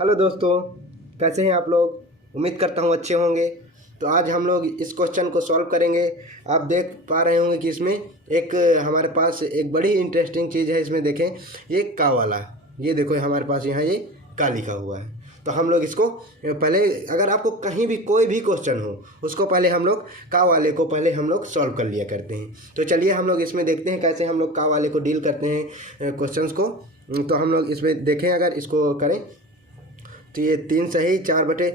Hello दोस्तों, कैसे हैं आप लोग। उम्मीद करता हूँ अच्छे होंगे। तो आज हम लोग इस क्वेश्चन को सॉल्व करेंगे। आप देख पा रहे होंगे कि इसमें एक हमारे पास एक बड़ी इंटरेस्टिंग चीज़ है। इसमें देखें, ये का वाला, ये देखो हमारे पास यहाँ ये का लिखा हुआ है। तो हम लोग इसको पहले, अगर आपको कहीं भी कोई भी क्वेश्चन हो, उसको पहले हम लोग का वाले को पहले हम लोग सॉल्व कर लिया करते हैं। तो चलिए हम लोग इसमें देखते हैं कैसे हम लोग का वाले को डील करते हैं क्वेश्चंस को। तो हम लोग इसमें देखें, अगर इसको करें तो ये 3 सही 4 बटे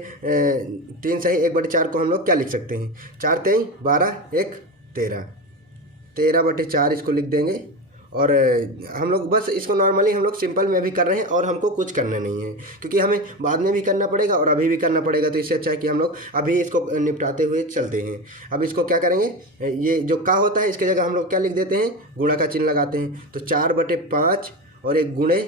3 सही 1/4 को हम लोग क्या लिख सकते हैं। 4 3 12 1 13, 13/4 इसको लिख देंगे। और हम लोग बस इसको नॉर्मली हम लोग सिंपल में भी कर रहे हैं और हमको कुछ करना नहीं है, क्योंकि हमें बाद में भी करना पड़ेगा और अभी भी करना पड़ेगा। तो इससे अच्छा है कि हम लोग अभी इसको निपटाते हुए चलते हैं। अब इसको क्या करेंगे, ये जो का होता है इसकी जगह हम लोग क्या लिख देते हैं, गुणा का चिन्ह लगाते हैं। तो 4/5 और एक गुणे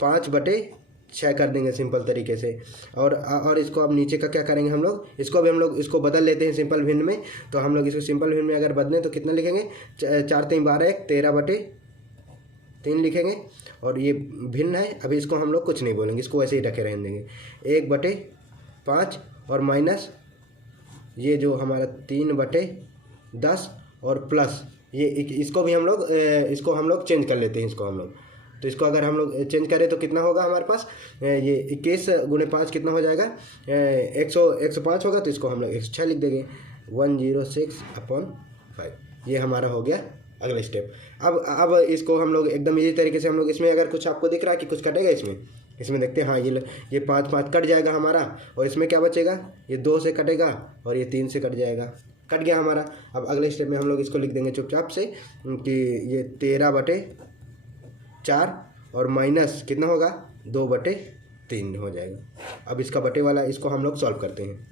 5/6 कर देंगे सिंपल तरीके से। और इसको अब नीचे का क्या करेंगे, हम लोग इसको भी हम लोग इसको बदल लेते हैं सिंपल भिन्न में। तो हम लोग इसको सिंपल भिन्न में अगर बदलें तो कितना लिखेंगे, 4 3 12 1 13/3 लिखेंगे। और ये भिन्न है, अभी इसको हम लोग कुछ नहीं बोलेंगे, इसको ऐसे ही रखे रहने देंगे। 1/5 और माइनस ये जो हमारा 3/10 और प्लस ये इसको भी हम लोग चेंज कर लेते हैं। इसको हम लोग, तो इसको अगर हम लोग चेंज करें तो कितना होगा हमारे पास, ये 21 × 5 कितना हो जाएगा, 105 होगा। तो इसको हम लोग 106 लिख देंगे, 106/5। ये हमारा हो गया अगला स्टेप। अब इसको हम लोग एकदम इजी तरीके से हम लोग इसमें अगर कुछ आपको दिख रहा है कि कुछ कटेगा इसमें देखते हैं। हाँ, ये 5 5 कट जाएगा हमारा, और इसमें क्या बचेगा, ये 2 से कटेगा और ये 3 से कट जाएगा, कट गया हमारा। अब अगले स्टेप में हम लोग इसको लिख देंगे चुपचाप से कि ये 13/4 और माइनस कितना होगा, 2/3 हो जाएगा। अब इसका बटे वाला इसको हम लोग सॉल्व करते हैं।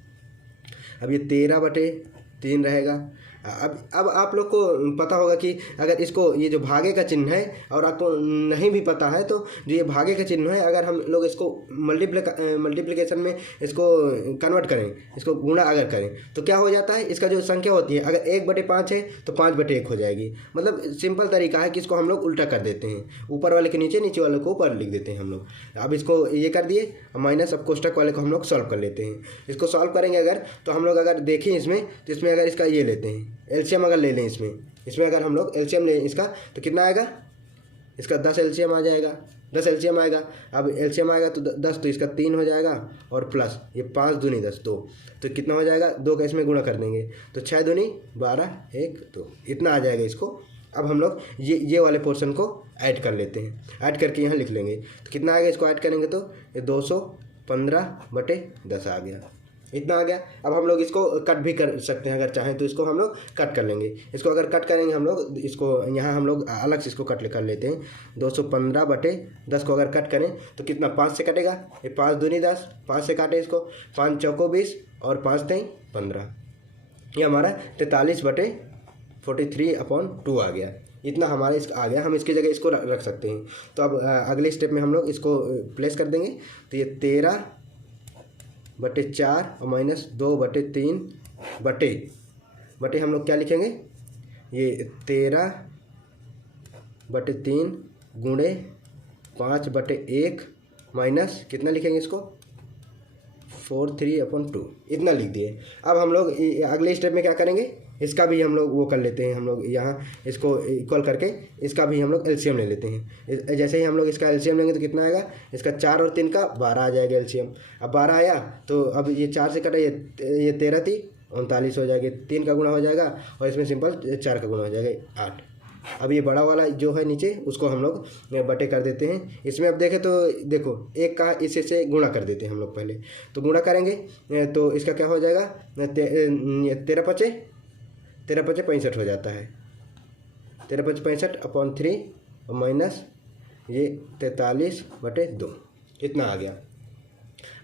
अब ये 13/3 रहेगा। अब आप लोग को पता होगा कि अगर इसको ये जो भागे का चिन्ह है, और आपको नहीं भी पता है तो जो ये भागे का चिन्ह है, अगर हम लोग इसको मल्टीप्लिकेशन में इसको कन्वर्ट करें, इसको गुणा अगर करें तो क्या हो जाता है, इसका जो संख्या होती है अगर 1/5 है तो 5/1 हो जाएगी। मतलब सिंपल तरीका है कि इसको हम लोग उल्टा कर देते हैं, ऊपर वाले के नीचे, नीचे वाले को ऊपर लिख देते हैं हम लोग। अब इसको ये कर दिए माइनस, अब कोष्टक वाले को हम लोग सॉल्व कर लेते हैं। इसको सॉल्व करेंगे अगर, तो हम लोग अगर देखें इसमें, तो इसमें अगर इसका ये लेते हैं एलसीएम अगर ले लें, इसमें अगर हम लोग एलसीएम लें इसका, तो कितना आएगा, इसका 10 एलसीएम आ जाएगा, 10 एलसीएम आएगा। अब एलसीएम आएगा तो 10, तो इसका 3 हो जाएगा, और प्लस ये 5 दूनी 10 2, तो कितना हो जाएगा, 2 का इसमें गुणा कर देंगे तो 6 दूनी 12 1 2, इतना आ जाएगा इसको। अब हम लोग ये वाले पोर्शन को ऐड कर लेते हैं, ऐड करके यहाँ लिख लेंगे तो कितना आएगा, इसको ऐड करेंगे तो ये 215/10 आ गया, इतना आ गया। अब हम लोग इसको कट भी कर सकते हैं, अगर चाहें तो इसको हम लोग कट कर लेंगे। इसको अगर कट करेंगे हम लोग, इसको यहाँ हम लोग अलग से इसको कट कर लेते हैं। 215/10 को अगर कट करें तो कितना, 5 से कटेगा, ये 5 दूनी 10, 5 से काटे इसको, 5 चौको 20 और 5 3 15, ये हमारा 43/43/2 आ गया। इतना हमारा इसका आ गया। हम इसकी जगह इसको रख सकते हैं। तो अब अगले स्टेप में हम लोग इसको प्लेस कर देंगे। तो ये 13/4 और माइनस 2/3 बटे हम लोग क्या लिखेंगे, ये 13/3 गुणे 5/1 माइनस कितना लिखेंगे इसको, 43/2, इतना लिख दिए। अब हम लोग अगले स्टेप में क्या करेंगे, इसका भी हम लोग वो कर लेते हैं। हम लोग यहाँ इसको इक्वल करके इसका भी हम लोग एलसीएम ले लेते हैं। जैसे ही हम लोग इसका एलसीएम लेंगे तो कितना आएगा, इसका 4 और 3 का 12 आ जाएगा एलसीएम। अब 12 आया तो अब ये 4 से कटा, ये 13 3 39 हो जाएगी, 3 का गुणा हो जाएगा और इसमें सिंपल 4 का गुणा हो जाएगा 8। अब ये बड़ा वाला जो है नीचे, उसको हम लोग बटे कर देते हैं। इसमें अब देखें तो देखो, 1 का इसे से गुणा कर देते हैं हम लोग पहले। तो गुणा करेंगे तो इसका क्या हो जाएगा, 13×5 65 हो जाता है, 13×5 65/3 और माइनस ये 43/2, इतना आ गया।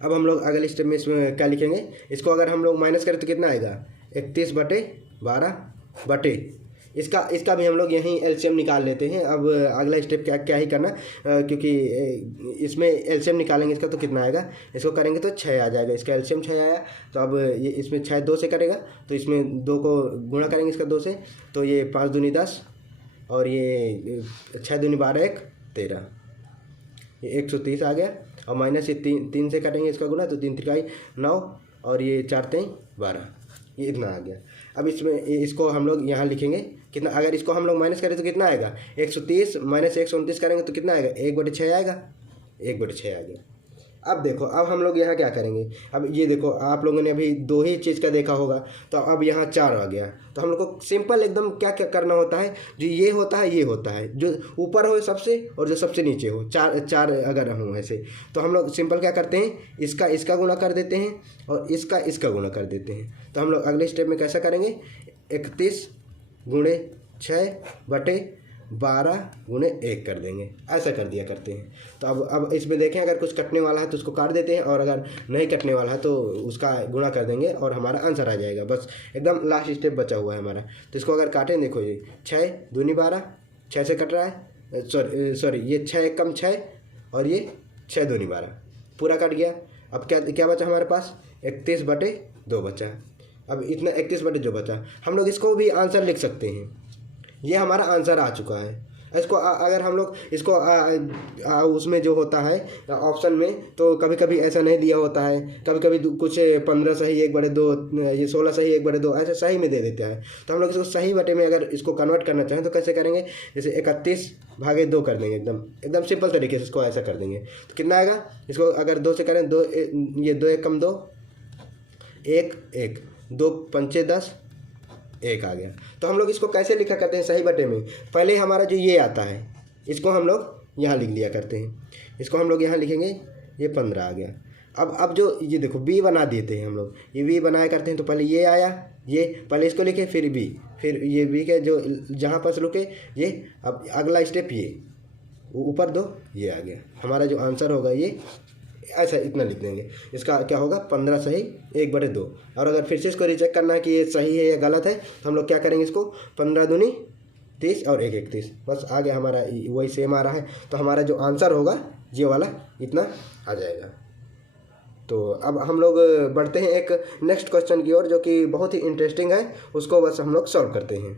अब हम लोग अगले स्टेप में इसमें क्या लिखेंगे, इसको अगर हम लोग माइनस करें तो कितना आएगा, 31/12 इसका भी हम लोग यहीं एलसीएम निकाल लेते हैं। अब अगला स्टेप क्या ही करना, क्योंकि इसमें एलसीएम निकालेंगे इसका तो कितना आएगा, इसको करेंगे तो 6 आ जाएगा, इसका एलसीएम 6 आया। तो अब ये इसमें 6 2 से कटेगा, तो इसमें 2 को गुणा करेंगे इसका 2 से, तो ये 5 दूनी 10 और ये 6 दूनी 12 1 13, ये 130 आ गया। और माइनस ये तीन से काटेंगे इसका गुना, तो 3 त्रिकाई 9 और ये 4 तेई 12, ये इतना आ गया। अब इसमें इसको हम लोग यहाँ लिखेंगे कितना, अगर इसको हम लोग माइनस करें तो कितना आएगा, 130 माइनस 129 करेंगे तो कितना आएगा, 1/6 आएगा, 1/6 आ गया। अब देखो, अब हम लोग यहाँ क्या करेंगे, अब ये देखो आप लोगों ने अभी 2 ही चीज़ का देखा होगा, तो अब यहाँ 4 आ गया। तो हम लोग को सिंपल एकदम क्या क्या करना होता है, जो ये होता है ये होता है, जो ऊपर हो सबसे और जो सबसे नीचे हो, चार अगर हो ऐसे, तो हम लोग सिंपल क्या करते हैं, इसका गुणा कर देते हैं और इसका गुणा कर देते हैं। तो हम लोग अगले स्टेप में कैसा करेंगे, 31 गुणे 6/12 कर देंगे, ऐसा कर दिया करते हैं। तो अब इसमें देखें, अगर कुछ कटने वाला है तो उसको काट देते हैं, और अगर नहीं कटने वाला है तो उसका गुणा कर देंगे और हमारा आंसर आ जाएगा। बस एकदम लास्ट स्टेप बचा हुआ है हमारा। तो इसको अगर काटें, देखो ये 6 दूनी 12, 6 से कट रहा है, सॉरी ये 6 एक कम 6 और ये 6 दूनी 12 पूरा कट गया। अब क्या बचा हमारे पास, 31/2 बचा। अब इतना 31/2 बचा, हम लोग इसको भी आंसर लिख सकते हैं, ये हमारा आंसर आ चुका है। इसको अगर हम लोग इसको उसमें जो होता है ऑप्शन में, तो कभी कभी ऐसा नहीं दिया होता है, कभी कभी कुछ 15 सही 1/2, ये 16 सही 1/2 ऐसे सही में दे देता है। तो हम लोग इसको सही बटे में अगर इसको कन्वर्ट करना चाहें तो कैसे करेंगे, जैसे 31/2 कर देंगे, एकदम सिंपल तरीके से इसको ऐसा कर देंगे। तो कितना आएगा, इसको अगर 2 से करें, ये 2 एक कम 2, 1 1 2 पंचे 10, 1 आ गया। तो हम लोग इसको कैसे लिखा करते हैं सही बटे में, पहले हमारा जो ये आता है इसको हम लोग यहाँ लिख लिया करते हैं, इसको हम लोग यहाँ लिखेंगे, ये 15 आ गया। अब जो ये देखो b बना देते हैं हम लोग, ये v बनाया करते हैं। तो पहले ये आया, ये पहले इसको लिखे, फिर b, फिर ये v के जो जहाँ पर रुके ये, अब अगला स्टेप ये ऊपर 2, ये आ गया। हमारा जो आंसर होगा ये ऐसा इतना लिख देंगे। इसका क्या होगा, 15 सही 1/2। और अगर फिर से इसको रिचेक करना है कि ये सही है या गलत है, तो हम लोग क्या करेंगे, इसको 15 दूनी 30 और 1 31, बस आ गया हमारा, वही सेम आ रहा है। तो हमारा जो आंसर होगा ये वाला इतना आ जाएगा। तो अब हम लोग बढ़ते हैं एक नेक्स्ट क्वेश्चन की ओर, जो कि बहुत ही इंटरेस्टिंग है, उसको बस हम लोग सॉल्व करते हैं।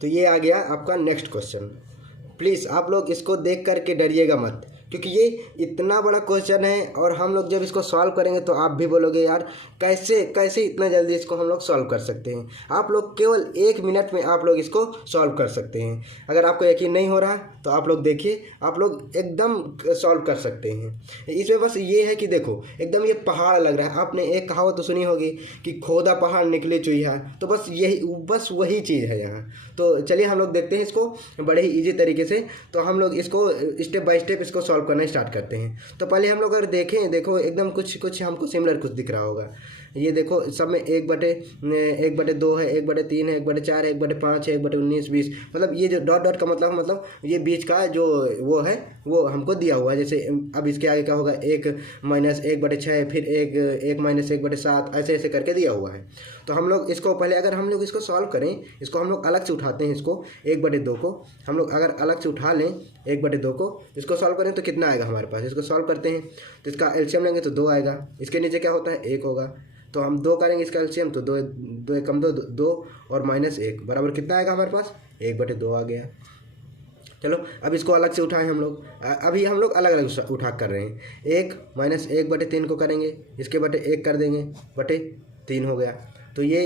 तो ये आ गया आपका नेक्स्ट क्वेश्चन। प्लीज़ आप लोग इसको देख करके डरिएगा मत, क्योंकि ये इतना बड़ा क्वेश्चन है, और हम लोग जब इसको सॉल्व करेंगे तो आप भी बोलोगे यार कैसे इतना जल्दी इसको हम लोग सॉल्व कर सकते हैं। आप लोग केवल 1 मिनट में आप लोग इसको सॉल्व कर सकते हैं। अगर आपको यकीन नहीं हो रहा तो आप लोग देखिए, आप लोग एकदम सॉल्व कर सकते हैं। इसमें बस ये है कि देखो, एकदम ये पहाड़ लग रहा है। आपने एक कहावत तो सुनी होगी कि खोदा पहाड़ निकले चुहिया, तो बस वही चीज़ है यहाँ। तो चलिए हम लोग देखते हैं इसको बड़े ही ईजी तरीके से। तो हम लोग इसको स्टेप बाय स्टेप इसको सॉल्व करना स्टार्ट करते हैं। तो पहले हम लोग अगर देखें, देखो एकदम कुछ हमको सिमिलर कुछ दिख रहा होगा। ये देखो सब में 1/2 है, 1/3 है, 1/4 है, 1/5 है, 1/19 20, मतलब ये जो डॉट का मतलब ये बीच का जो वो है वो हमको दिया हुआ है। जैसे अब इसके आगे क्या होगा, 1 - 1/6, फिर 1 - 1/7, ऐसे करके दिया हुआ है। तो हम लोग इसको पहले अगर हम लोग इसको सॉल्व करें, इसको हम लोग अलग से उठाते हैं, इसको 1/2 को हम लोग अगर अलग से उठा लें, 1/2 को इसको सॉल्व करें तो कितना आएगा हमारे पास। इसको सॉल्व करते हैं तो इसका एलसीएम लेंगे तो 2 आएगा, इसके नीचे क्या होता है 1 होगा, तो हम 2 करेंगे इसका एलसीएम, तो 2 एक कम 2 और -1 बराबर कितना आएगा हमारे पास, 1/2 आ गया। चलो अब इसको अलग से उठाएं हम लोग, अभी हम लोग अलग अलग उठा कर रहे हैं। 1 - 1/3 को करेंगे, इसके बटे 1 कर देंगे, बटे 3 हो गया। तो ये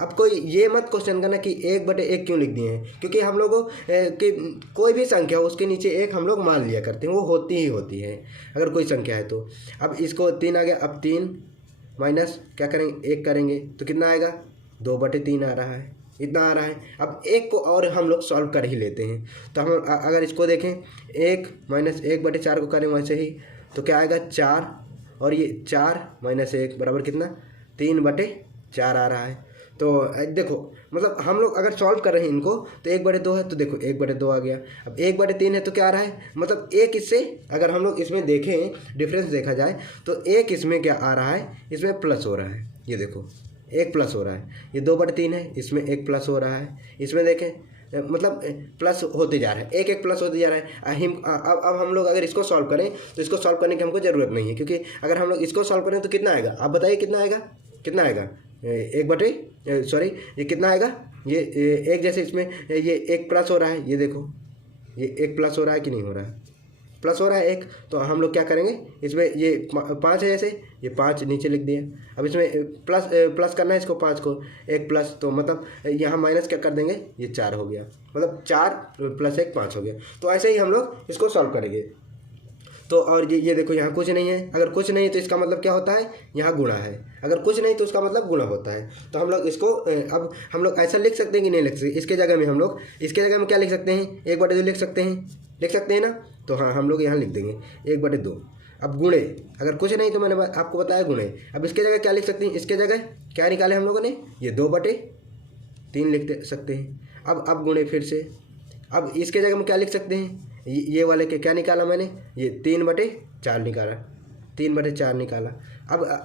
अब कोई ये मत क्वेश्चन करना कि 1/1 क्यों लिख दिए हैं, क्योंकि हम लोगों कि कोई भी संख्या हो उसके नीचे 1 हम लोग मान लिया करते हैं, वो होती ही होती है अगर कोई संख्या है तो। अब इसको 3 आ गया, अब 3 माइनस क्या करेंगे 1 करेंगे तो कितना आएगा, 2/3 आ रहा है, इतना आ रहा है। अब 1 को और हम लोग सॉल्व कर ही लेते हैं। तो हम अगर इसको देखें, 1 - 1/4 को करें वैसे ही, तो क्या आएगा 4, और ये 4 - 1 बराबर कितना 3/4 आ रहा है। तो देखो मतलब हम लोग अगर सॉल्व कर रहे हैं इनको तो 1/2 है, तो देखो 1/2 आ गया। अब 1/3 है तो क्या आ रहा है, मतलब 1 इससे अगर हम लोग इसमें देखें डिफरेंस देखा जाए तो 1 इसमें क्या आ रहा है, इसमें प्लस हो रहा है। ये देखो 1 प्लस हो रहा है, ये 2/3 है, इसमें 1 प्लस हो रहा है, इसमें देखें मतलब प्लस होते जा रहा है, 1 प्लस होते जा रहा है। अब हम लोग अगर इसको सॉल्व करें तो इसको सॉल्व करने की हमको ज़रूरत नहीं है, क्योंकि अगर हम लोग इसको सॉल्व करें तो कितना आएगा, आप बताइए कितना आएगा 1 सॉरी ये कितना आएगा, ये 1 जैसे इसमें ये 1 प्लस हो रहा है, ये देखो ये 1 प्लस हो रहा है कि नहीं हो रहा है, प्लस हो रहा है 1, तो हम लोग क्या करेंगे, इसमें ये 5 है, जैसे ये 5 नीचे लिख दिया। अब इसमें प्लस करना है इसको 5 को, 1 प्लस, तो मतलब यहाँ माइनस क्या कर देंगे, ये 4 हो गया, मतलब 4 + 1 5 हो गया। तो ऐसे ही हम लोग इसको सॉल्व करेंगे। तो और ये देखो यहाँ कुछ नहीं है, अगर कुछ नहीं तो इसका मतलब क्या होता है, यहाँ गुणा है, अगर कुछ नहीं तो उसका मतलब गुणा होता है। तो हम लोग इसको अब हम लोग ऐसा लिख सकते हैं कि नहीं लिख सकते, इसके जगह में हम लोग इसके जगह में क्या लिख सकते हैं, 1/2 लिख सकते हैं ना। तो हाँ, हम लोग यहाँ लिख देंगे 1/2। अब गुणे, अगर कुछ नहीं तो मैंने आपको बताया गुणे। अब इसके जगह क्या लिख सकते हैं, इसके जगह क्या निकाले हम लोगों ने, ये 2/3 लिख सकते हैं। अब गुणे फिर से, अब इसके जगह में क्या लिख सकते हैं, ये वाले के क्या निकाला मैंने, ये 3/4 निकाला, 3/4 निकाला।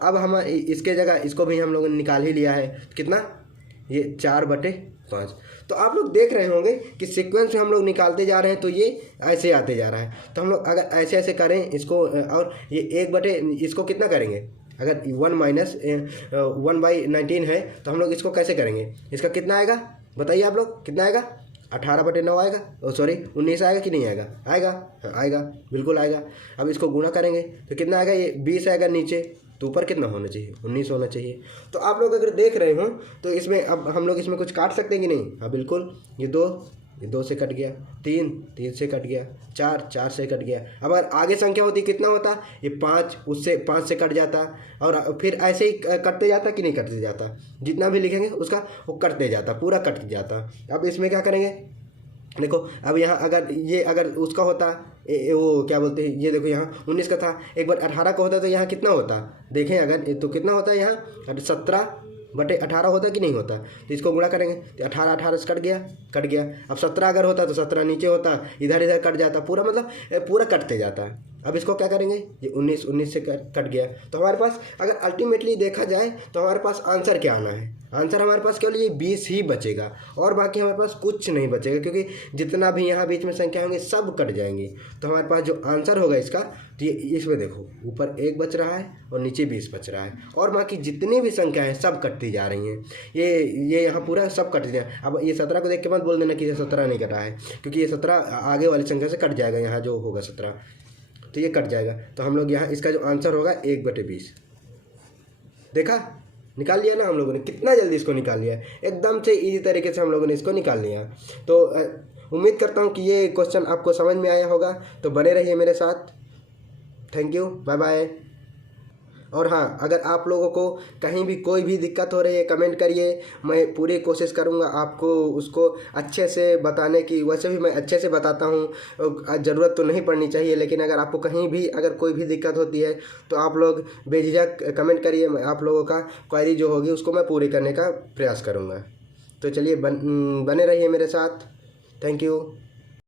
अब हम इसके जगह इसको भी हम लोगों ने निकाल ही लिया है, कितना, ये 4/5। तो आप लोग देख रहे होंगे कि सीक्वेंस में हम लोग निकालते जा रहे हैं, तो ये ऐसे आते जा रहा है। तो हम लोग अगर ऐसे ऐसे करें इसको, और ये 1/, इसको कितना करेंगे, अगर 1-1/19 है तो हम लोग इसको कैसे करेंगे, इसका कितना आएगा बताइए आप लोग, कितना आएगा, 18/9 आएगा, सॉरी 19 आएगा कि नहीं आएगा, आएगा, हाँ आएगा, बिल्कुल आएगा। अब इसको गुणा करेंगे तो कितना आएगा, ये 20 आएगा नीचे, तो ऊपर कितना होना चाहिए, 19 होना चाहिए। तो आप लोग अगर देख रहे हो तो इसमें अब हम लोग इसमें कुछ काट सकते हैं कि नहीं, हाँ बिल्कुल, ये 2 से कट गया, 3 से कट गया, 4 से कट गया। अब अगर आगे संख्या होती कितना होता, ये 5, उससे 5 से कट जाता, और फिर ऐसे ही कटते जाता कि नहीं कटते जाता, जितना भी लिखेंगे उसका वो कटते जाता, पूरा कट जाता। अब इसमें क्या करेंगे, देखो अब यहाँ अगर उसका होता, वो क्या बोलते हैं, ये देखो यहाँ 19 का था, एक बार 18 का होता तो यहाँ कितना होता, देखें अगर, तो कितना होता है यहाँ 17/18 होता कि नहीं होता। तो इसको गुणा करेंगे तो 18 से कट गया। अब 17 अगर होता तो 17 नीचे होता, इधर कट जाता, पूरा मतलब पूरा कटते जाता है। अब इसको क्या करेंगे, ये 19 से कट गया। तो हमारे पास अगर अल्टीमेटली देखा जाए तो हमारे पास आंसर क्या आना है, आंसर हमारे पास केवल ये 20 ही बचेगा, और बाकी हमारे पास कुछ नहीं बचेगा, क्योंकि जितना भी यहाँ बीच में संख्या होंगी सब कट जाएंगी। तो हमारे पास जो आंसर होगा इसका, तो ये इसमें देखो ऊपर 1 बच रहा है और नीचे 20 बच रहा है, और बाकी जितनी भी संख्या है सब कटती जा रही हैं। ये यहाँ पूरा सब कट जाए। अब ये 17 को देख के मत बोल देना कि ये 17 नहीं कटा है, क्योंकि ये 17 आगे वाली संख्या से कट जाएगा, यहाँ जो होगा 17 तो ये कट जाएगा। तो हम लोग यहाँ इसका जो आंसर होगा 1/20। देखा, निकाल लिया ना हम लोगों ने, कितना जल्दी इसको निकाल लिया, एकदम से इजी तरीके से हम लोगों ने इसको निकाल लिया। तो उम्मीद करता हूँ कि ये क्वेश्चन आपको समझ में आया होगा। तो बने रहिए मेरे साथ। Thank you, bye bye. और हाँ, अगर आप लोगों को कहीं भी कोई भी दिक्कत हो रही है कमेंट करिए, मैं पूरी कोशिश करूँगा आपको उसको अच्छे से बताने की। वैसे भी मैं अच्छे से बताता हूँ, ज़रूरत तो नहीं पड़नी चाहिए, लेकिन अगर आपको कहीं भी अगर कोई भी दिक्कत होती है तो आप लोग बेझिझक कमेंट करिए, मैं आप लोगों का क्वेरी जो होगी उसको मैं पूरी करने का प्रयास करूँगा। तो चलिए बने रहिए मेरे साथ। Thank you.